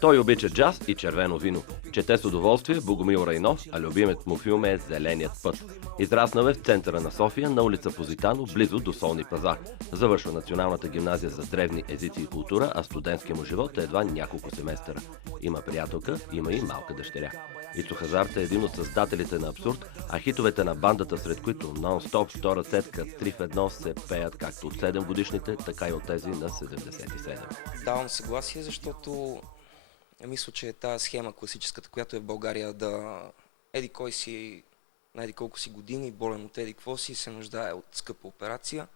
Той обича джаз и червено вино. Чете с удоволствие Богомил Райнов, а любимият му филм е "Зеленият път". Израснал е в центъра на София, на улица Позитано, близо до Солни пазар. Завършва Националната гимназия за древни езици и култура, а студентския му живот е едва няколко семестъра. Има приятелка, има и малка дъщеря. Ицо Хазарт е един от създателите на Абсурд, а хитовете на бандата, сред които "Нон-стоп", "Втора цетка", "Три в едно", се пеят както от 7-годишните, така и от тези на 77. Давам съгласие, защото мисля, че тази схема класическата, която е в България, да еди кой си на еди колко си години, болен от еди какво си, се нуждае от скъпа операция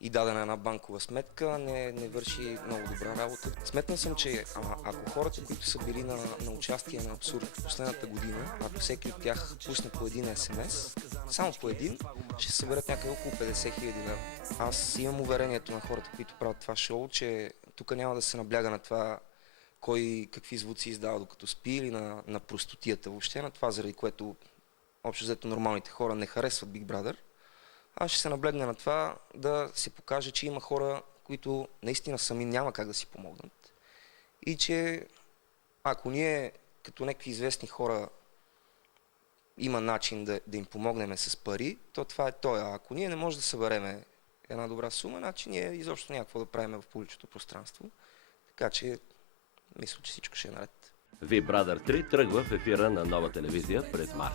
и дадена една банкова сметка, не върши много добра работа. Сметнал съм, че ако хората, които са били на участие на Абсурд в последната година, ако всеки от тях пусне по един СМС, само по един, ще съберат някъде около 50 000 лева. Аз имам уверението на хората, които правят това шоу, че тук няма да се набляга на това кой какви звуци издава докато спи или на простотията въобще, на това, заради което общо взето нормалните хора не харесват Big Brother. Аз ще се наблегна на това да се покаже, че има хора, които наистина сами няма как да си помогнат. И че ако ние като някакви известни хора има начин да им помогнем с пари, то това е той. А ако ние не можем да събереме една добра сума, значи ние изобщо няма какво да правим в публичното пространство. Така че мисля, че всичко ще е наред. Ви Brother 3 тръгва в ефира на Нова телевизия през март.